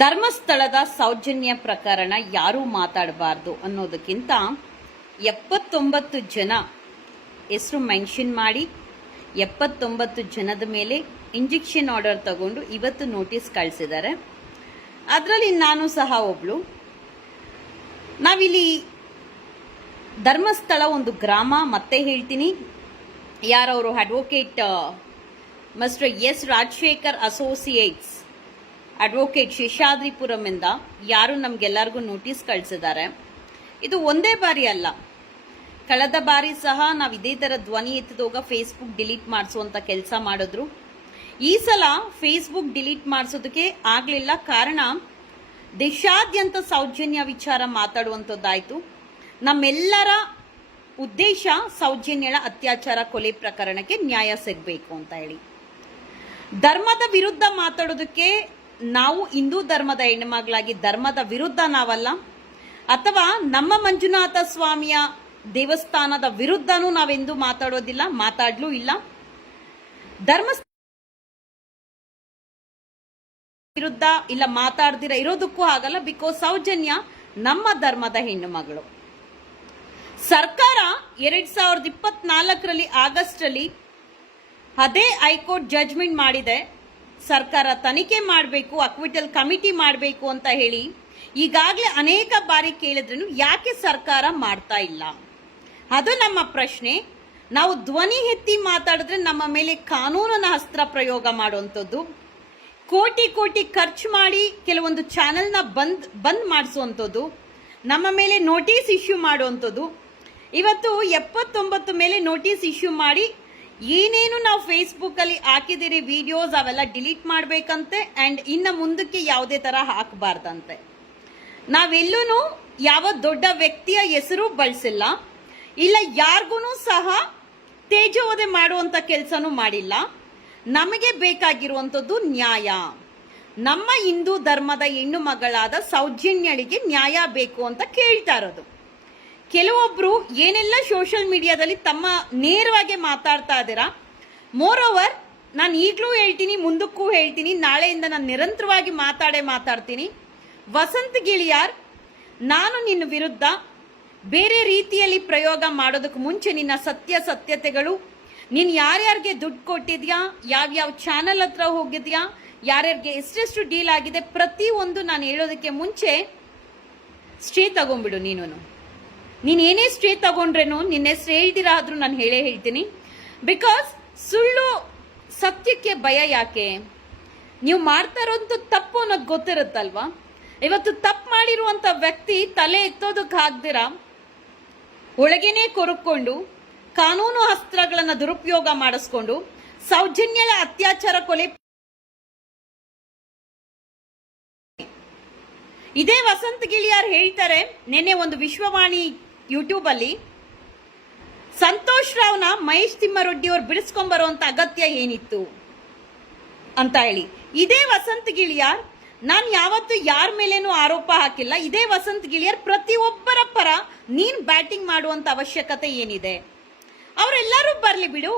ಧರ್ಮಸ್ಥಳದ ಸೌಜನ್ಯ ಪ್ರಕರಣ ಯಾರೂ ಮಾತಾಡಬಾರ್ದು ಅನ್ನೋದಕ್ಕಿಂತ 79 ಜನ ಹೆಸರು ಮೆನ್ಷನ್ ಮಾಡಿ 79 ಜನದ ಮೇಲೆ ಇಂಜೆಕ್ಷನ್ ಆರ್ಡರ್ ತಗೊಂಡು ಇವತ್ತು ನೋಟಿಸ್ ಕಳಿಸಿದ್ದಾರೆ. ಅದರಲ್ಲಿ ನಾನು ಸಹ ಒಬ್ಳು. ನಾವಿಲ್ಲಿ ಧರ್ಮಸ್ಥಳ ಒಂದು ಗ್ರಾಮ, ಮತ್ತೆ ಹೇಳ್ತೀನಿ, ಯಾರವರು advocate mister S Rajashekhar associates advocate Seshadripuram ಇಂದ ಯಾರು ನಮ್ಗೆಲ್ಲರಿಗೂ ನೋಟಿಸ್ ಕಳಿಸಿದ್ದಾರೆ. ಇದು ಒಂದೇ ಬಾರಿ ಅಲ್ಲ, ಕಳೆದ ಬಾರಿ ಸಹ ನಾವು ಇದೇ ತರ ಧ್ವನಿ ಎತ್ತಿದಾಗ ಫೇಸ್ಬುಕ್ ಡಿಲೀಟ್ ಮಾಡಿಸುವಂತ ಕೆಲಸ ಮಾಡಿದ್ರು. ಈ ಸಲ ಫೇಸ್ಬುಕ್ ಡಿಲೀಟ್ ಮಾಡಿಸೋದಕ್ಕೆ ಆಗ್ಲಿಲ್ಲ. ಕಾರಣ ದೇಶಾದ್ಯಂತ ಸೌಜನ್ಯ ವಿಚಾರ ಮಾತಾಡುವಂಥದ್ದಾಯ್ತು. ನಮ್ಮೆಲ್ಲರ ಉದ್ದೇಶ ಸೌಜನ್ಯಳ ಅತ್ಯಾಚಾರ ಕೊಲೆ ಪ್ರಕರಣಕ್ಕೆ ನ್ಯಾಯ ಸಿಗಬೇಕು ಅಂತ ಹೇಳಿ. ಧರ್ಮದ ವಿರುದ್ಧ ಮಾತಾಡೋದಕ್ಕೆ ನಾವು ಹಿಂದೂ ಧರ್ಮದ ಹೆಣ್ಣುಮಗಳಾಗಿ ಧರ್ಮದ ವಿರುದ್ಧ ನಾವಲ್ಲ, ಅಥವಾ ನಮ್ಮ ಮಂಜುನಾಥ ಸ್ವಾಮಿಯ ದೇವಸ್ಥಾನದ ವಿರುದ್ಧನೂ ನಾವೆಂದೂ ಮಾತಾಡೋದಿಲ್ಲ, ಮಾತಾಡ್ಲೂ ಇಲ್ಲ. ಧರ್ಮ ವಿರುದ್ಧ ಇಲ್ಲ ಮಾತಾಡ್ದಿರ ಇರೋದಕ್ಕೂ ಆಗಲ್ಲ. ಬಿಕಾಸ್ ಸೌಜನ್ಯ ನಮ್ಮ ಧರ್ಮದ ಹೆಣ್ಣು ಮಗಳು. ಸರ್ಕಾರ 2024 ಆಗಸ್ಟ್ ಅಲ್ಲಿ ಅದೇ ಹೈಕೋರ್ಟ್ ಜಡ್ಜ್ಮೆಂಟ್ ಮಾಡಿದೆ. ಸರ್ಕಾರ ತನಿಖೆ ಮಾಡಬೇಕು, ಅಕ್ವಿಟಲ್ ಕಮಿಟಿ ಮಾಡಬೇಕು ಅಂತ ಹೇಳಿ ಈಗಾಗಲೇ ಅನೇಕ ಬಾರಿ ಕೇಳಿದ್ರು ಯಾಕೆ ಸರ್ಕಾರ ಮಾಡ್ತಾ ಇಲ್ಲ? ಅದು ನಮ್ಮ ಪ್ರಶ್ನೆ. ನಾವು ಧ್ವನಿ ಎತ್ತಿ ಮಾತಾಡಿದ್ರೆ ನಮ್ಮ ಮೇಲೆ ಕಾನೂನಿನ ಅಸ್ತ್ರ ಪ್ರಯೋಗ ಮಾಡುವಂಥದ್ದು, ಕೋಟಿ ಕೋಟಿ ಖರ್ಚು ಮಾಡಿ ಕೆಲವೊಂದು ಚಾನೆಲ್ನ ಬಂದ್ ಮಾಡಿಸುವಂಥದ್ದು, ನಮ್ಮ ಮೇಲೆ ನೋಟಿಸ್ ಇಶ್ಯೂ ಮಾಡುವಂಥದ್ದು. ಇವತ್ತು 79 ಮೇಲೆ ನೋಟಿಸ್ ಇಶ್ಯೂ ಮಾಡಿ ಏನೇನು ನಾವು ಫೇಸ್ಬುಕ್ ಅಲ್ಲಿ ಹಾಕಿದಿರಿ ವಿಡಿಯೋಸ್ ಅವೆಲ್ಲ ಡಿಲೀಟ್ ಮಾಡ್ಬೇಕಂತೆ. ಅಂಡ್ ಇನ್ನು ಮುಂದಕ್ಕೆ ಯಾವುದೇ ತರ ಹಾಕಬಾರ್ದಂತೆ. ನಾವೆಲ್ಲೂ ಯಾವ ದೊಡ್ಡ ವ್ಯಕ್ತಿಯ ಹೆಸರು ಬಳಸಿಲ್ಲ, ಇಲ್ಲ ಯಾರಿಗೂ ಸಹ ತೇಜೋವಧೆ ಮಾಡುವಂತ ಕೆಲಸನೂ ಮಾಡಿಲ್ಲ. ನಮಗೆ ಬೇಕಾಗಿರುವಂತದ್ದು ನ್ಯಾಯ. ನಮ್ಮ ಹಿಂದೂ ಧರ್ಮದ ಹೆಣ್ಣು ಮಗಳಾದ ಸೌಜನ್ಯಳಿಗೆ ನ್ಯಾಯ ಬೇಕು ಅಂತ ಕೇಳ್ತಾ ಇರೋದು. ಕೆಲವೊಬ್ರು ಏನೆಲ್ಲ ಸೋಷಿಯಲ್ ಮೀಡಿಯಾದಲ್ಲಿ ತಮ್ಮ ನೇರವಾಗಿ ಮಾತಾಡ್ತಾ ಇದ್ದೀರಾ. ಮೋರ್ ಓವರ್, ನಾನು ಈಗಲೂ ಹೇಳ್ತೀನಿ, ಮುಂದಕ್ಕೂ ಹೇಳ್ತೀನಿ, ನಾಳೆಯಿಂದ ನಾನು ನಿರಂತರವಾಗಿ ಮಾತಾಡ್ತೀನಿ. ವಸಂತ್ ಗಿಳಿಯಾರ್, ನಾನು ನಿನ್ನ ವಿರುದ್ಧ ಬೇರೆ ರೀತಿಯಲ್ಲಿ ಪ್ರಯೋಗ ಮಾಡೋದಕ್ಕೆ ಮುಂಚೆ ನಿನ್ನ ಸತ್ಯತೆಗಳು, ನೀನು ಯಾರ್ಯಾರಿಗೆ ದುಡ್ಡು ಕೊಟ್ಟಿದ್ಯಾ, ಯಾವ್ಯಾವ ಚಾನೆಲ್ ಹತ್ರ ಹೋಗಿದ್ಯಾ, ಯಾರ್ಯಾರಿಗೆ ಎಷ್ಟೆಷ್ಟು ಡೀಲ್ ಆಗಿದೆ, ಪ್ರತಿಯೊಂದು ನಾನು ಹೇಳೋದಕ್ಕೆ ಮುಂಚೆ ಸ್ಟೇ ತಗೊಂಡ್ಬಿಡು. ನೀನು ಏನೇ ಸ್ಟೇ ತಗೊಂಡ್ರೇನು ನಿನ್ನ ಹೆಸರು ಹೇಳ್ದಿರಾ ಆದ್ರೂ ನಾನು ಹೇಳ್ತೀನಿ. ಬಿಕಾಸ್ ಸುಳ್ಳು ಸತ್ಯಕ್ಕೆ ಭಯ ಯಾಕೆ? ನೀವು ಮಾಡ್ತಾ ಇರೋದು ತಪ್ಪು ಅನ್ನೋದು ಗೊತ್ತಿರುತ್ತಲ್ವಾ? ಇವತ್ತು ತಪ್ಪು ಮಾಡಿರುವಂತ ವ್ಯಕ್ತಿ ತಲೆ ಎತ್ತೋದಕ್ಕೆ ಹಾಕ್ದಿರಾ ಒಳಗೇನೆ ಕೊರಕೊಂಡು ಕಾನೂನು ಅಸ್ತ್ರಗಳನ್ನ ದುರುಪಯೋಗ ಮಾಡಿಸ್ಕೊಂಡು ಸೌಜನ್ಯಳ ಅತ್ಯಾಚಾರ ಕೊಲೆ. ಇದೇ ವಸಂತ್ ಗಿಳಿಯಾರ್ ಹೇಳ್ತಾರೆ, ನಿನ್ನೆ ಒಂದು ವಿಶ್ವವಾಣಿ ಯೂಟ್ಯೂಬ್ ಅಲ್ಲಿ, ಸಂತೋಷ್ ರಾವ್ನ ಮಹೇಶ್ ತಿಮ್ಮರೊಡ್ಡಿ ಅವ್ರು ಬಿಡಿಸ್ಕೊಂಡ್ಬರುವಂತ ಅಗತ್ಯ ಏನಿತ್ತು ಅಂತ ಹೇಳಿ. ಇದೇ ವಸಂತ್ ಗಿಳಿಯಾರ್, ನಾನು ಯಾವತ್ತೂ ಯಾರ ಮೇಲೇನೂ ಆರೋಪ ಹಾಕಿಲ್ಲ. ಇದೇ ವಸಂತ್ ಗಿಳಿಯಾರ್ ಪ್ರತಿಯೊಬ್ಬರ ಪರ ನೀನ್ ಬ್ಯಾಟಿಂಗ್ ಮಾಡುವಂತ ಅವಶ್ಯಕತೆ ಏನಿದೆ? ಅವರೆಲ್ಲರೂ ಬರ್ಲಿ ಬಿಡು.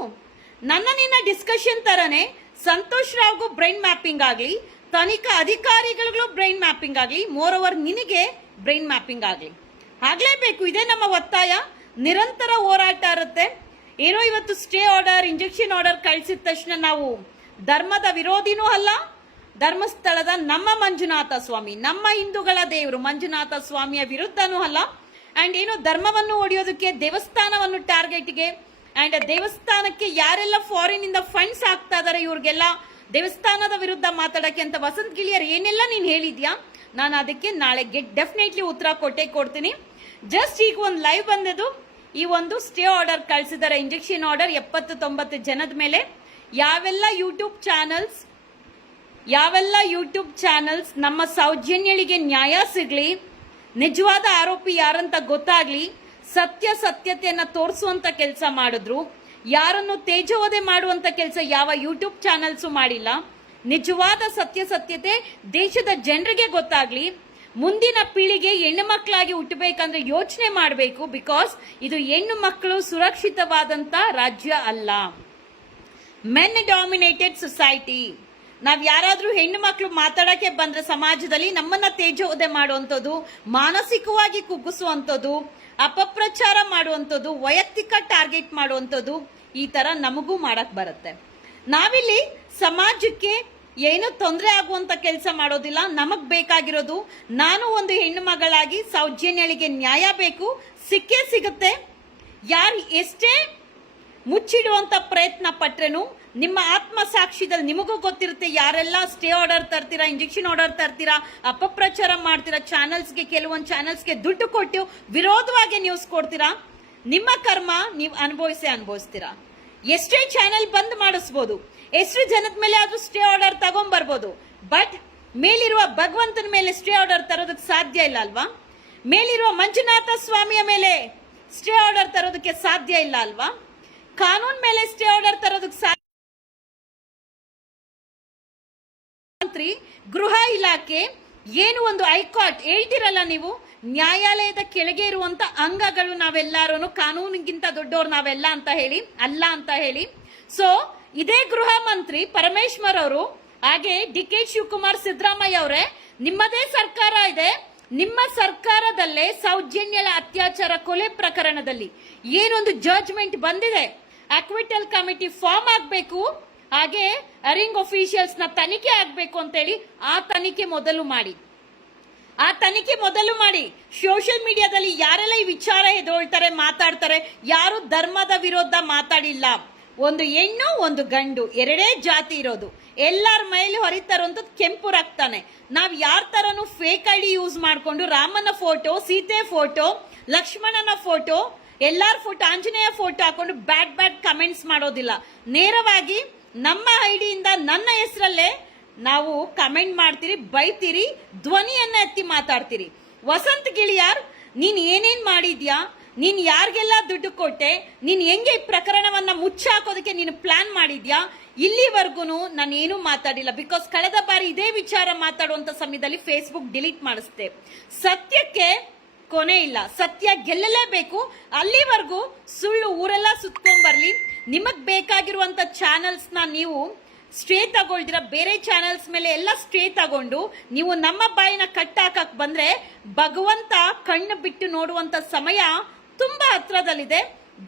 ನಿನ್ನ ಡಿಸ್ಕಷನ್ ತರನೇ ಸಂತೋಷ್ ರಾವ್ಗೂ ಬ್ರೈನ್ ಮ್ಯಾಪಿಂಗ್ ಆಗ್ಲಿ, ತನಿಖಾ ಅಧಿಕಾರಿಗಳಿಗೂ ಬ್ರೈನ್ ಮ್ಯಾಪಿಂಗ್ ಆಗಲಿ, ಮೋರ್ ಓವರ್ ನಿನಗೆ ಬ್ರೈನ್ ಮ್ಯಾಪಿಂಗ್ ಆಗಲಿ, ಆಗ್ಲೇಬೇಕು. ಇದೇ ನಮ್ಮ ಒತ್ತಾಯ. ನಿರಂತರ ಹೋರಾಟ ಇರುತ್ತೆ. ಏನೋ ಇವತ್ತು ಸ್ಟೇ ಆರ್ಡರ್, ಇಂಜೆಕ್ಷನ್ ಆರ್ಡರ್ ಕಳಿಸಿದ ತಕ್ಷಣ ನಾವು ಧರ್ಮದ ವಿರೋಧಿನೂ ಅಲ್ಲ, ಧರ್ಮಸ್ಥಳದ ನಮ್ಮ ಮಂಜುನಾಥ ಸ್ವಾಮಿ, ನಮ್ಮ ಹಿಂದೂಗಳ ದೇವರು ಮಂಜುನಾಥ ಸ್ವಾಮಿಯ ವಿರುದ್ಧನೂ ಅಲ್ಲ. ಅಂಡ್ ಏನೋ ಧರ್ಮವನ್ನು ಹೊಡೆಯೋದಕ್ಕೆ, ದೇವಸ್ಥಾನವನ್ನು ಟಾರ್ಗೆಟ್ಗೆ, ಅಂಡ್ ದೇವಸ್ಥಾನಕ್ಕೆ ಯಾರೆಲ್ಲ ಫಾರಿನ್ ಇಂದ ಫಂಡ್ಸ್ ಹಾಕ್ತಾ ಇದಾರೆ ಇವ್ರಿಗೆಲ್ಲ ದೇವಸ್ಥಾನದ ವಿರುದ್ಧ ಮಾತಾಡಕ್ಕೆ ಅಂತ ವಸಂತ್ ಗಿಳಿಯರ್ ಏನೆಲ್ಲ ನೀನ್ ಹೇಳಿದ್ಯಾ, ನಾನು ಅದಕ್ಕೆ ನಾಳೆ ಡೆಫಿನೆಟ್ಲಿ ಉತ್ತರ ಕೊಡ್ತೀನಿ. ಜಸ್ಟ್ ಈಗ ಒಂದು ಲೈವ್ ಬಂದದ್ದು, ಈ ಒಂದು ಸ್ಟೇ ಆರ್ಡರ್ ಕಳಿಸಿದ್ದಾರೆ, ಇಂಜೆಕ್ಷನ್ ಆರ್ಡರ್ 70-90 ಜನದ ಮೇಲೆ. ಯಾವೆಲ್ಲ ಯೂಟ್ಯೂಬ್ ಚಾನಲ್ಸ್ ನಮ್ಮ ಸೌಜನ್ಯಳಿಗೆ ನ್ಯಾಯ ಸಿಗ್ಲಿ, ನಿಜವಾದ ಆರೋಪಿ ಯಾರಂತ ಗೊತ್ತಾಗ್ಲಿ, ಸತ್ಯತೆಯನ್ನ ತೋರಿಸುವಂತ ಕೆಲಸ ಮಾಡಿದ್ರು. ಯಾರನ್ನು ತೇಜೋವಧೆ ಮಾಡುವಂತ ಕೆಲಸ ಯಾವ ಯೂಟ್ಯೂಬ್ ಚಾನಲ್ಸು ಮಾಡಿಲ್ಲ. ನಿಜವಾದ ಸತ್ಯತೆ ದೇಶದ ಜನರಿಗೆ ಗೊತ್ತಾಗ್ಲಿ. ಮುಂದಿನ ಪೀಳಿಗೆ ಹೆಣ್ಣು ಮಕ್ಕಳಾಗಿ ಹುಟ್ಟಬೇಕಂದ್ರೆ ಯೋಚನೆ ಮಾಡಬೇಕು. ಬಿಕಾಸ್ ಇದು ಹೆಣ್ಣು ಮಕ್ಕಳು ಸುರಕ್ಷಿತವಾದಂತ ರಾಜ್ಯ ಅಲ್ಲ. Men dominated society. ನಾವ್ ಯಾರಾದ್ರೂ ಹೆಣ್ಣು ಮಕ್ಕಳು ಮಾತಾಡಕ್ಕೆ ಬಂದ್ರೆ ಸಮಾಜದಲ್ಲಿ ನಮ್ಮನ್ನ ತೇಜೋವಧೆ ಮಾಡುವಂಥದ್ದು, ಮಾನಸಿಕವಾಗಿ ಕುಗ್ಗಿಸುವಂಥದ್ದು, ಅಪಪ್ರಚಾರ ಮಾಡುವಂಥದ್ದು, ವೈಯಕ್ತಿಕ ಟಾರ್ಗೆಟ್ ಮಾಡುವಂಥದ್ದು, ಈ ತರ ನಮಗೂ ಮಾಡಕ್ ಬರುತ್ತೆ. ನಾವಿಲ್ಲಿ ಸಮಾಜಕ್ಕೆ ಏನು ತೊಂದರೆ ಆಗುವಂತ ಕೆಲಸ ಮಾಡೋದಿಲ್ಲ. ನಮಗ್ ಬೇಕಾಗಿರೋದು, ನಾನು ಒಂದು ಹೆಣ್ಣು ಮಗಳಾಗಿ ಸೌಜನ್ಯಳಿಗೆ ನ್ಯಾಯ ಬೇಕು, ಸಿಕ್ಕೇ ಸಿಗುತ್ತೆ. ಯಾರು ಎಷ್ಟೇ ಮುಚ್ಚಿಡುವಂತ ಪ್ರಯತ್ನ ಪಟ್ರೇನು ನಿಮ್ಮ ಆತ್ಮ ಸಾಕ್ಷಿದಲ್ಲಿ ನಿಮಗೂ ಗೊತ್ತಿರುತ್ತೆ ಯಾರೆಲ್ಲ ಸ್ಟೇ ಆರ್ಡರ್ ತರ್ತೀರಾ, ಇಂಜೆಕ್ಷನ್ ಆರ್ಡರ್ ತರ್ತೀರಾ, ಅಪಪ್ರಚಾರ ಮಾಡ್ತೀರಾ, ಚಾನೆಲ್ಸ್ಗೆ ಕೆಲವೊಂದು ಚಾನೆಲ್ಸ್ಗೆ ದುಡ್ಡು ಕೊಟ್ಟು ವಿರೋಧವಾಗಿ ನ್ಯೂಸ್ ಕೊಡ್ತೀರಾ. ನಿಮ್ಮ ಕರ್ಮ ನೀವು ಅನುಭವಿಸ್ತೀರಾ. ಎಷ್ಟೇ ಚಾನೆಲ್ ಬಂದ್ ಮಾಡಿಸ್ಬೋದು, ಎಷ್ಟು ಜನದ ಮೇಲೆ ಆದ್ರೂ ಸ್ಟೇ ಆರ್ಡರ್ ತಗೊಂಡ್ಬರ್ಬೋದು, ಬಟ್ ಮೇಲಿರುವ ಭಗವಂತನ ಮೇಲೆ ಸ್ಟೇ ಆರ್ಡರ್ ತರೋದಕ್ಕೆ ಸಾಧ್ಯ ಇಲ್ಲ ಅಲ್ವಾ? ಮೇಲಿರುವ ಮಂಜುನಾಥ ಸ್ವಾಮಿಯ ಮೇಲೆ ಸ್ಟೇ ಆರ್ಡರ್ ತರೋದಕ್ಕೆ ಸಾಧ್ಯ ಇಲ್ಲ ಅಲ್ವಾ? ಕಾನೂನ್ ಮೇಲೆ ಸ್ಟೇ ಆರ್ಡರ್ ತರೋದಕ್ಕೆ ಸಾಧ್ಯ. ಮಂತ್ರಿ, ಗೃಹ ಇಲಾಖೆ, ಏನು ಒಂದು ಹೈಕೋರ್ಟ್ ಹೇಳ್ತಿರಲ್ಲ ನೀವು, ನ್ಯಾಯಾಲಯದ ಕೆಳಗೆ ಇರುವಂತ ಅಂಗಗಳು ನಾವೆಲ್ಲಾರು, ಕಾನೂನಿಗಿಂತ ದೊಡ್ಡವ್ರು ನಾವೆಲ್ಲ ಅಂತ ಹೇಳಿ ಅಲ್ಲ ಅಂತ ಹೇಳಿ. ಸೊ ಇದೇ ಗೃಹ ಮಂತ್ರಿ ಪರಮೇಶ್ವರ್ ಅವರು, ಹಾಗೆ DK ಶಿವಕುಮಾರ್, ಸಿದ್ದರಾಮಯ್ಯ ಅವರೇ, ನಿಮ್ಮದೇ ಸರ್ಕಾರ ಇದೆ. ನಿಮ್ಮ ಸರ್ಕಾರದಲ್ಲೇ ಸೌಜನ್ಯಳ ಅತ್ಯಾಚಾರ ಕೊಲೆ ಪ್ರಕರಣದಲ್ಲಿ ಏನೊಂದು ಜಡ್ಜ್ಮೆಂಟ್ ಬಂದಿದೆ, ಅಕ್ವಿಟಲ್ ಕಮಿಟಿ ಫಾರ್ಮ್ ಆಗಬೇಕು, ಹಾಗೆ ಅರಿಂಗ್ ಅಫಿಷಿಯಲ್ಸ್ ನ ತನಿಖೆ ಆಗ್ಬೇಕು ಅಂತ ಹೇಳಿ ಆ ತನಿಖೆ ಮೊದಲು ಮಾಡಿ. ಸೋಷಿಯಲ್ ಮೀಡಿಯಾದಲ್ಲಿ ಯಾರೆಲ್ಲ ಈ ವಿಚಾರ ಎದೊಳ್ತಾರೆ, ಮಾತಾಡ್ತಾರೆ, ಯಾರು ಧರ್ಮದ ವಿರೋಧ ಮಾತಾಡಿಲ್ಲ. ಒಂದು ಹೆಣ್ಣು ಒಂದು ಗಂಡು ಎರಡೇ ಜಾತಿ ಇರೋದು, ಎಲ್ಲರ ಮೇಲೆ ಹೊರಿತಾರಂತದ್ ಕೆಂಪು ರಕ್ತಾನೆ. ನಾವ್ ಯಾರ ತರನು ಫೇಕ್ ಐಡಿ ಯೂಸ್ ಮಾಡ್ಕೊಂಡು ರಾಮನ ಫೋಟೋ, ಸೀತೆ ಫೋಟೋ, ಲಕ್ಷ್ಮಣನ ಫೋಟೋ, ಎಲ್ಲಾರ ಫೋಟೋ, ಆಂಜನೇಯ ಫೋಟೋ ಹಾಕೊಂಡು ಬ್ಯಾಡ್ ಕಮೆಂಟ್ಸ್ ಮಾಡೋದಿಲ್ಲ. ನೇರವಾಗಿ ನಮ್ಮ ಐಡಿಯಿಂದ ನನ್ನ ಹೆಸರಲ್ಲೇ ನಾವು ಕಮೆಂಟ್ ಮಾಡ್ತೀರಿ, ಬೈತೀರಿ, ಧ್ವನಿಯನ್ನ ಎತ್ತಿ ಮಾತಾಡ್ತೀರಿ. ವಸಂತ್ ಗಿಳಿಯಾರ್, ನೀನ್ ಏನೇನ್ ಮಾಡಿದ್ಯಾ, ನೀನ್ ಯಾರಿಗೆಲ್ಲ ದುಡ್ಡು ಕೊಟ್ಟೆ, ನೀನ್ ಹೆಂಗೆ ಈ ಪ್ರಕರಣವನ್ನ ಮುಚ್ಚಾಕೋದಕ್ಕೆ ನೀನು ಪ್ಲಾನ್ ಮಾಡಿದ್ಯಾ, ಇಲ್ಲಿವರೆಗೂ ನಾನು ಏನು ಮಾತಾಡಿಲ್ಲ. ಬಿಕಾಸ್ ಕಳೆದ ಬಾರಿ ಇದೇ ವಿಚಾರ ಮಾತಾಡುವಂತ ಸಮಯದಲ್ಲಿ ಫೇಸ್ಬುಕ್ ಡಿಲೀಟ್ ಮಾಡಿಸ್ತೆ. ಸತ್ಯಕ್ಕೆ ಕೊನೆ ಇಲ್ಲ, ಸತ್ಯ ಗೆಲ್ಲಲೇಬೇಕು. ಅಲ್ಲಿವರೆಗೂ ಸುಳ್ಳು ಊರೆಲ್ಲ ಸುತ್ಕೊಂಡ್ ಬರ್ಲಿ. ನಿಮಗ್ ಬೇಕಾಗಿರುವಂತ ಚಾನೆಲ್ಸ್ ನ ನೀವು ಸ್ಟೇ ತಗೊಳ್ದಿರ, ಬೇರೆ ಚಾನೆಲ್ಸ್ ಮೇಲೆ ಎಲ್ಲ ಸ್ಟೇ ತಗೊಂಡು ನೀವು ನಮ್ಮ ಬಾಯಿನ ಕಟ್ಟಾಕಕ್ ಬಂದ್ರೆ ಭಗವಂತ ಕಣ್ಣು ಬಿಟ್ಟು ನೋಡುವಂತ ಸಮಯ ತುಂಬಾ ಹತ್ರದಲ್ಲಿದೆ.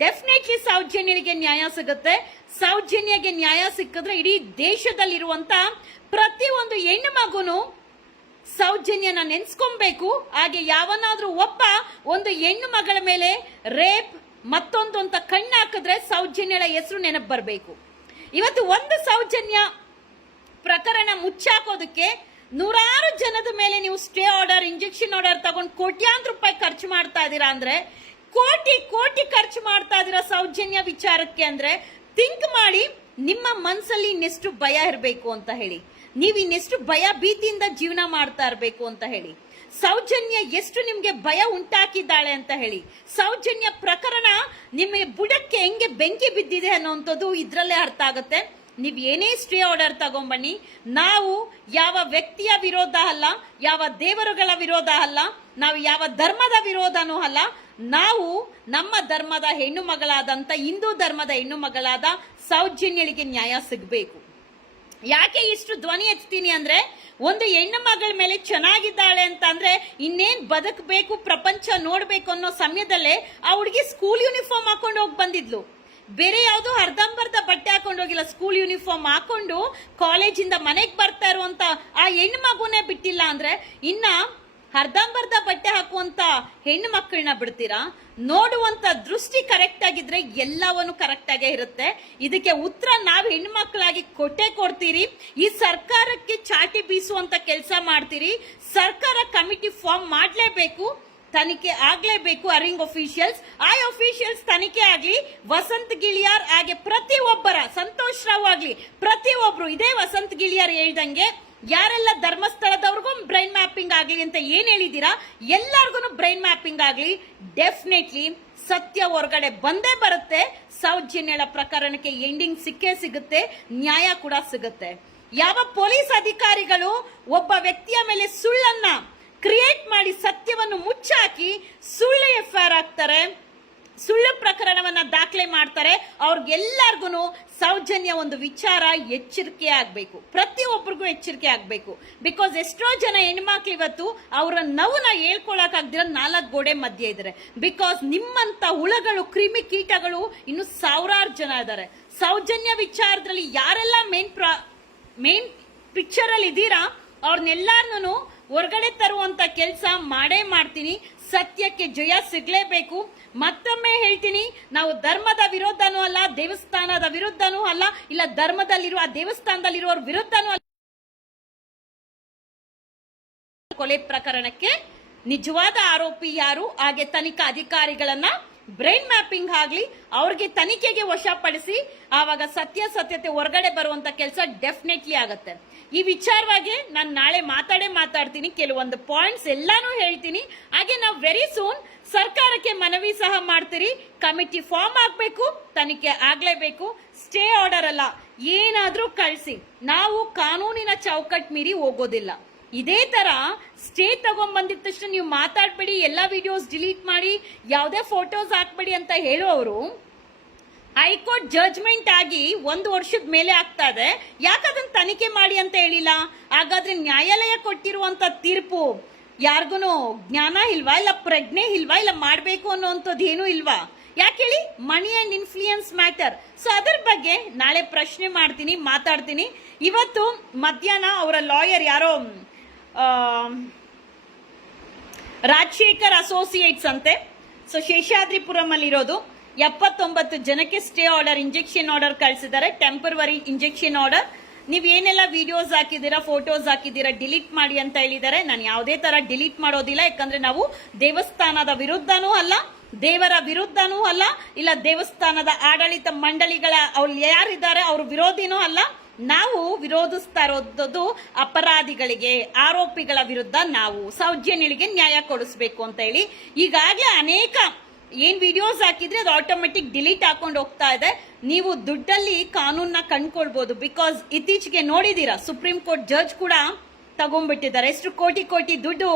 ಡೆಫಿನೆಟ್ಲಿ ಸೌಜನ್ಯಗೆ ನ್ಯಾಯ ಸಿಗುತ್ತೆ. ಸೌಜನ್ಯಗೆ ನ್ಯಾಯ ಸಿಕ್ಕಿದ್ರೆ ಇಡೀ ದೇಶದಲ್ಲಿರುವಂತ ಪ್ರತಿಯೊಂದು ಹೆಣ್ಣು ಮಗುನು ಸೌಜನ್ಯನ ನೆನ್ಸ್ಕೊಬೇಕು. ಹಾಗೆ ಯಾವನಾದ್ರೂ ಒಬ್ಬ ಒಂದು ಹೆಣ್ಣು ಮಗಳ ಮೇಲೆ ರೇಪ್ ಮತ್ತೊಂದು ಅಂತ ಕಣ್ಣು ಹಾಕಿದ್ರೆ ಸೌಜನ್ಯಳ ಹೆಸರು ನೆನಪು ಬರಬೇಕು. ಇವತ್ತು ಒಂದು ಸೌಜನ್ಯ ಪ್ರಕರಣ ಮುಚ್ಚಾಕೋದಕ್ಕೆ ನೂರಾರು ಜನದ ಮೇಲೆ ನೀವು ಸ್ಟೇ ಆರ್ಡರ್, ಇಂಜೆಕ್ಷನ್ ಆರ್ಡರ್ ತಗೊಂಡು ಕೋಟ್ಯಾಂತರ ರೂಪಾಯಿ ಖರ್ಚು ಮಾಡ್ತಾ ಇದ್ದೀರಾ ಅಂದ್ರೆ, ಕೋಟಿ ಖರ್ಚು ಮಾಡ್ತಾ ಇದ್ದೀರಾ ಸೌಜನ್ಯ ವಿಚಾರಕ್ಕೆ ಅಂದ್ರೆ, ಥಿಂಕ್ ಮಾಡಿ ನಿಮ್ಮ ಮನಸ್ಸಲ್ಲಿ ಇನ್ನೆಷ್ಟು ಭಯ ಇರಬೇಕು ಅಂತ ಹೇಳಿ, ನೀವು ಇನ್ನೆಷ್ಟು ಭಯ ಭೀತಿಯಿಂದ ಜೀವನ ಮಾಡ್ತಾ ಇರಬೇಕು ಅಂತ ಹೇಳಿ, ಸೌಜನ್ಯ ಎಷ್ಟು ನಿಮ್ಗೆ ಭಯ ಉಂಟಾಕಿದ್ದಾಳೆ ಅಂತ ಹೇಳಿ, ಸೌಜನ್ಯ ಪ್ರಕರಣ ನಿಮ್ಮ ಬುಡಕ್ಕೆ ಹೆಂಗೆ ಬೆಂಕಿ ಬಿದ್ದಿದೆ ಅನ್ನೋಂಥದ್ದು ಇದ್ರಲ್ಲೇ ಅರ್ಥ ಆಗುತ್ತೆ. ನೀವ್ ಏನೇ ಸ್ಟೇ ಆರ್ಡರ್ ತಗೊಂಬನ್ನಿ, ನಾವು ಯಾವ ವ್ಯಕ್ತಿಯ ವಿರೋಧ ಅಲ್ಲ, ಯಾವ ದೇವರುಗಳ ವಿರೋಧ ಅಲ್ಲ, ನಾವು ಯಾವ ಧರ್ಮದ ವಿರೋಧನೂ ಅಲ್ಲ. ನಾವು ನಮ್ಮ ಧರ್ಮದ ಹೆಣ್ಣು ಮಗಳಾದಂತ, ಹಿಂದೂ ಧರ್ಮದ ಹೆಣ್ಣು ಮಗಳಾದ ಸೌಜನ್ಯಳಿಗೆ ನ್ಯಾಯ ಸಿಗಬೇಕು. ಯಾಕೆ ಇಷ್ಟು ಧ್ವನಿ ಎತ್ತೀನಿ ಅಂದ್ರೆ, ಒಂದು ಹೆಣ್ಣು ಮಗಳ ಮೇಲೆ ಚೆನ್ನಾಗಿದ್ದಾಳೆ ಅಂತ ಅಂದ್ರೆ ಇನ್ನೇನ್ ಬದುಕಬೇಕು, ಪ್ರಪಂಚ ನೋಡ್ಬೇಕು ಅನ್ನೋ ಸಮಯದಲ್ಲೇ ಆ ಹುಡುಗಿ ಸ್ಕೂಲ್ ಯೂನಿಫಾರ್ಮ್ ಹಾಕೊಂಡು ಹೋಗಿ ಬಂದಿದ್ಲು. ಬೇರೆ ಯಾವ್ದು ಅರ್ಧಂಬರ್ಧ ಬಟ್ಟೆ ಹಾಕೊಂಡು ಹೋಗಿಲ್ಲ, ಸ್ಕೂಲ್ ಯೂನಿಫಾರ್ಮ್ ಹಾಕೊಂಡು ಕಾಲೇಜಿಂದ ಮನೆಗೆ ಬರ್ತಾ ಇರುವಂತ ಆ ಹೆಣ್ಣು ಮಗುನೇ ಬಿಟ್ಟಿಲ್ಲ ಅಂದ್ರೆ ಇನ್ನ ಅರ್ಧಂಬರ್ಧ ಬಟ್ಟೆ ಹಾಕುವಂತ ಹೆಣ್ಣು ಮಕ್ಕಳನ್ನ ಬಿಡ್ತೀರಾ? ನೋಡುವಂತ ದೃಷ್ಟಿ ಕರೆಕ್ಟ್ ಆಗಿದ್ರೆ ಎಲ್ಲವನ್ನು ಕರೆಕ್ಟ್ ಆಗೇ ಇರುತ್ತೆ. ಇದಕ್ಕೆ ಉತ್ತರ ನಾವು ಹೆಣ್ಣು ಮಕ್ಕಳಾಗಿ ಕೊಡ್ತೀರಿ. ಈ ಸರ್ಕಾರಕ್ಕೆ ಚಾಟಿ ಬೀಸುವಂತ ಕೆಲಸ ಮಾಡ್ತೀರಿ. ಸರ್ಕಾರ ಕಮಿಟಿ ಫಾರ್ಮ್ ಮಾಡ್ಲೇಬೇಕು, ತನಿಖೆ ಆಗ್ಲೇಬೇಕು. ಅರಿಂಗ್ ಅಫಿಷಿಯಲ್ಸ್, ಆ ಅಫಿಷಿಯಲ್ಸ್ ತನಿಖೆ ಆಗ್ಲಿ. ವಸಂತ್ ಗಿಳಿಯಾರ್ ಹಾಗೆ ಪ್ರತಿಯೊಬ್ಬರ, ಸಂತೋಷ್ ರಾವ್ ಆಗ್ಲಿ, ಪ್ರತಿಯೊಬ್ರು ಇದೇ ವಸಂತ್ ಗಿಳಿಯಾರ್ ಹೇಳ್ದಂಗೆ ಯಾರೆಲ್ಲ ಧರ್ಮಸ್ಥಳದವ್ರಿಗೂ ಬ್ರೈನ್ ಮ್ಯಾಪಿಂಗ್ ಆಗ್ಲಿ ಅಂತ ಏನ್ ಹೇಳಿದೀರಾ, ಎಲ್ಲರಿಗೂ ಬ್ರೈನ್ ಮ್ಯಾಪಿಂಗ್ ಆಗ್ಲಿ. ಡೆಫಿನೆಟ್ಲಿ ಸತ್ಯ ಹೊರಗಡೆ ಬಂದೇ ಬರುತ್ತೆ. ಸೌಜನ್ಯಳ ಪ್ರಕರಣಕ್ಕೆ ಎಂಡಿಂಗ್ ಸಿಕ್ಕೇ ಸಿಗುತ್ತೆ, ನ್ಯಾಯ ಕೂಡ ಸಿಗುತ್ತೆ. ಯಾವ ಪೊಲೀಸ್ ಅಧಿಕಾರಿಗಳು ಒಬ್ಬ ವ್ಯಕ್ತಿಯ ಮೇಲೆ ಸುಳ್ಳನ್ನ ಕ್ರಿಯೇಟ್ ಮಾಡಿ ಸತ್ಯವನ್ನು ಮುಚ್ಚಾಕಿ ಸುಳ್ಳು FIR ಆಗ್ತಾರೆ, ಸುಳ್ಳು ಪ್ರಕರಣವನ್ನ ದಾಖಲೆ ಮಾಡ್ತಾರೆ. ಅವ್ರಿಗೆಲ್ಲರಿಗೂ ಸೌಜನ್ಯ ಒಂದು ವಿಚಾರ ಎಚ್ಚರಿಕೆ ಆಗ್ಬೇಕು, ಪ್ರತಿಯೊಬ್ಬರಿಗೂ ಎಚ್ಚರಿಕೆ ಆಗ್ಬೇಕು. ಬಿಕಾಸ್ ಎಷ್ಟೋ ಜನ ಹೆಣ್ಮಕ್ಳು ಇವತ್ತು ಅವರ ನೋವನ್ನ ಹೇಳ್ಕೊಳಕ್ ಆಗ್ದಿರ 4 ಗೋಡೆ ಮಧ್ಯೆ ಇದ್ದಾರೆ. ಬಿಕಾಸ್ ನಿಮ್ಮಂತ ಹುಳಗಳು, ಕ್ರಿಮಿ ಕೀಟಗಳು ಇನ್ನು ಸಾವಿರಾರು ಜನ ಇದ್ದಾರೆ. ಸೌಜನ್ಯ ವಿಚಾರದಲ್ಲಿ ಯಾರೆಲ್ಲ ಮೇನ್ ಪಿಕ್ಚರ್ ಅಲ್ಲಿ ಇದ್ದೀರಾ ಅವ್ರನ್ನೆಲ್ಲಾರನು ಹೊರಗಡೆ ತರುವಂತ ಕೆಲಸ ಮಾಡೇ ಮಾಡ್ತೀನಿ. ಸತ್ಯಕ್ಕೆ ಜಯ ಸಿಗ್ಲೇಬೇಕು. ಮತ್ತೊಮ್ಮೆ ಹೇಳ್ತೀನಿ, ನಾವು ಧರ್ಮದ ವಿರುದ್ಧನೂ ಅಲ್ಲ, ದೇವಸ್ಥಾನದ ವಿರುದ್ಧನೂ ಅಲ್ಲ, ಇಲ್ಲ ಧರ್ಮದಲ್ಲಿರುವ ದೇವಸ್ಥಾನದಲ್ಲಿರುವವ್ರ ವಿರುದ್ಧನೂ ಅಲ್ಲ. ಕೊಲೆ ಪ್ರಕರಣಕ್ಕೆ ನಿಜವಾದ ಆರೋಪಿ ಯಾರು, ಹಾಗೆ ತನಿಖಾ ಅಧಿಕಾರಿಗಳನ್ನ ಬ್ರೈನ್ ಮ್ಯಾಪಿಂಗ್ ಆಗ್ಲಿ, ಅವ್ರಿಗೆ ತನಿಖೆಗೆ ವಶಪಡಿಸಿ ಆವಾಗ ಸತ್ಯತೆ ಹೊರಗಡೆ ಬರುವಂತ ಕೆಲಸ ಡೆಫಿನೆಟ್ಲಿ ಆಗತ್ತೆ. ಈ ವಿಚಾರವಾಗಿ ನಾನು ನಾಳೆ ಮಾತಾಡ್ತೀನಿ. ಕೆಲವೊಂದು ಪಾಯಿಂಟ್ಸ್ ಎಲ್ಲಾನು ಹೇಳ್ತೀನಿ. ಹಾಗೆ ನಾವು ವೆರಿ ಸೂನ್ ಸರ್ಕಾರಕ್ಕೆ ಮನವಿ ಸಹ ಮಾಡ್ತೀರಿ. ಕಮಿಟಿ ಫಾರ್ಮ್ ಆಗ್ಬೇಕು, ತನಿಖೆ ಆಗ್ಲೇಬೇಕು. ಸ್ಟೇ ಆರ್ಡರ್ ಅಲ್ಲ, ಏನಾದ್ರೂ ಕಳಿಸಿ, ನಾವು ಕಾನೂನಿನ ಚೌಕಟ್ಟು ಮೀರಿ ಹೋಗೋದಿಲ್ಲ. ಇದೇ ತರ ಸ್ಟೇ ತಗೊಂಡ್ಬಂದಿದ ತಕ್ಷಣ ನೀವು ಮಾತಾಡ್ಬೇಡಿ, ಎಲ್ಲಾ ವಿಡಿಯೋಸ್ ಡಿಲೀಟ್ ಮಾಡಿ, ಯಾವುದೇ ಫೋಟೋಸ್ ಹಾಕ್ಬೇಡಿ ಅಂತ ಹೇಳುವವರು ಹೈಕೋರ್ಟ್ ಜಡ್ಜ್ಮೆಂಟ್ ಆಗಿ 1 ವರ್ಷದ ಮೇಲೆ ಆಗ್ತಾ ಇದೆ. ಯಾಕದನ್ನ ತನಿಖೆ ಮಾಡಿ ಅಂತ ಹೇಳಿಲ್ಲ? ಹಾಗಾದ್ರೆ ನ್ಯಾಯಾಲಯ ಕೊಟ್ಟಿರುವಂತ ತೀರ್ಪು ಯಾರಿಗೂ ಜ್ಞಾನ ಇಲ್ವಾ, ಇಲ್ಲ ಪ್ರಜ್ಞೆ ಇಲ್ವಾ, ಇಲ್ಲ ಮಾಡ್ಬೇಕು ಅನ್ನೋಂಥದ್ದು ಏನೂ ಇಲ್ವಾ? ಯಾಕೆ ಹೇಳಿ? Money and influence matter. So ಅದರ ಬಗ್ಗೆ ನಾಳೆ ಪ್ರಶ್ನೆ ಮಾಡ್ತೀನಿ, ಮಾತಾಡ್ತೀನಿ. ಇವತ್ತು ಮಧ್ಯಾಹ್ನ ಅವರ ಲಾಯರ್ ಯಾರೋ ರಾಜಶೇಖರ್ ಅಸೋಸಿಯೇಟ್ಸ್ ಅಂತೆ, ಸೊ ಶೇಷಾದ್ರಿಪುರಂ ಅಲ್ಲಿ ಇರೋದು, 79 ಜನಕ್ಕೆ ಸ್ಟೇ ಆರ್ಡರ್, ಇಂಜೆಕ್ಷನ್ ಆರ್ಡರ್ ಕಳಿಸಿದ್ದಾರೆ. Temporary injection order. ನೀವ್ ಏನೆಲ್ಲ ವಿಡಿಯೋಸ್ ಹಾಕಿದ್ದೀರಾ, ಫೋಟೋಸ್ ಹಾಕಿದ್ದೀರಾ, ಡಿಲೀಟ್ ಮಾಡಿ ಅಂತ ಹೇಳಿದ್ದಾರೆ. ನಾನು ಯಾವುದೇ ತರ ಡಿಲೀಟ್ ಮಾಡೋದಿಲ್ಲ. ಯಾಕಂದ್ರೆ ನಾವು ದೇವಸ್ಥಾನದ ವಿರುದ್ಧನೂ ಅಲ್ಲ, ದೇವರ ವಿರುದ್ಧನೂ ಅಲ್ಲ, ಇಲ್ಲ ದೇವಸ್ಥಾನದ ಆಡಳಿತ ಮಂಡಳಿಗಳ ಅವ್ರು ಯಾರಿದ್ದಾರೆ ಅವ್ರ ವಿರೋಧಿನೂ ಅಲ್ಲ. ನಾವು ವಿರೋಧಿಸ್ತಾ ಇರೋದು ಅಪರಾಧಿಗಳಿಗೆ, ಆರೋಪಿಗಳ ವಿರುದ್ಧ ನಾವು ಸೌಜನ್ಯಗಳಿಗೆ ನ್ಯಾಯ ಕೊಡಿಸ್ಬೇಕು ಅಂತ ಹೇಳಿ ಈಗಾಗಲೇ ಅನೇಕ ಏನ್ ವಿಡಿಯೋಸ್ ಹಾಕಿದ್ರೆ ಅದು ಆಟೋಮೆಟಿಕ್ ಡಿಲೀಟ್ ಹಾಕೊಂಡು ಹೋಗ್ತಾ ಇದೆ. ನೀವು ದುಡ್ಡಲ್ಲಿ ಕಾನೂನ್ನ ಕಂಡ್ಕೊಳ್ಬಹುದು. ಬಿಕಾಸ್ ಇತ್ತೀಚೆಗೆ ನೋಡಿದೀರಾ, ಸುಪ್ರೀಂ ಕೋರ್ಟ್ ಜಡ್ಜ್ ಕೂಡ ತಗೊಂಡ್ಬಿಟ್ಟಿದ್ದಾರೆ, ಎಷ್ಟು ಕೋಟಿ ದುಡ್ಡು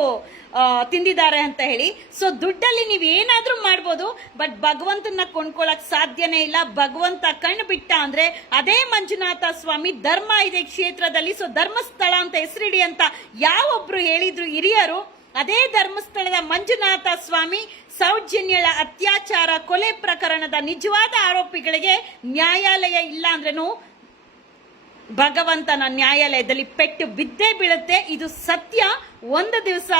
ತಿಂದಿದ್ದಾರೆ ಅಂತ ಹೇಳಿ. ಸೊ ದುಡ್ಡಲ್ಲಿ ನೀವು ಏನಾದ್ರೂ ಮಾಡ್ಬೋದು, ಬಟ್ ಭಗವಂತನ ಕೊಂಡ್ಕೊಳಕ್ ಸಾಧ್ಯನೇ ಇಲ್ಲ. ಭಗವಂತ ಕಣ್ಣು ಬಿಟ್ಟ ಅಂದ್ರೆ ಅದೇ ಮಂಜುನಾಥ ಸ್ವಾಮಿ ಧರ್ಮ ಇದೆ ಕ್ಷೇತ್ರದಲ್ಲಿ, ಸೊ ಧರ್ಮಸ್ಥಳ ಅಂತ ಹೆಸರಿಡಿ ಅಂತ ಯಾವೊಬ್ರು ಹೇಳಿದ್ರು ಹಿರಿಯರು, ಅದೇ ಧರ್ಮಸ್ಥಳದ ಮಂಜುನಾಥ ಸ್ವಾಮಿ ಸೌಜನ್ಯಳ ಅತ್ಯಾಚಾರ ಕೊಲೆ ಪ್ರಕರಣದ ನಿಜವಾದ ಆರೋಪಿಗಳಿಗೆ ನ್ಯಾಯಾಲಯ ಇಲ್ಲ ಅಂದ್ರೇನು ಭಗವಂತನ ನ್ಯಾಯಾಲಯದಲ್ಲಿ ಪೆಟ್ಟು ಬಿದ್ದೇ ಬೀಳುತ್ತೆ. ಇದು ಸತ್ಯ. ಒಂದು ದಿವಸ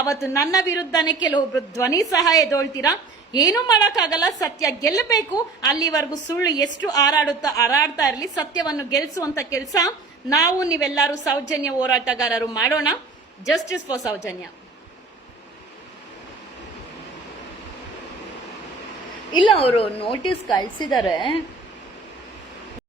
ಅವತ್ತು ನನ್ನ ವಿರುದ್ಧನೇ ಕೆಲವೊಬ್ರು ಧ್ವನಿ ಸಹ ಎದೊಳ್ತೀರಾ. ಏನು ಮಾಡಕ್ಕಾಗಲ್ಲ, ಸತ್ಯ ಗೆಲ್ಲಬೇಕು. ಅಲ್ಲಿವರೆಗೂ ಸುಳ್ಳು ಎಷ್ಟು ಹಾರಾಡ್ತಾ ಇರಲಿ. ಸತ್ಯವನ್ನು ಗೆಲ್ಲಿಸುವಂತ ಕೆಲಸ ನಾವು ನೀವೆಲ್ಲರೂ ಸೌಜನ್ಯ ಹೋರಾಟಗಾರರು ಮಾಡೋಣ. Justice for Soujanya. ಇಲ್ಲ, ಅವರು ನೋಟಿಸ್ ಕಳ್ಸಿದ್ದಾರೆ.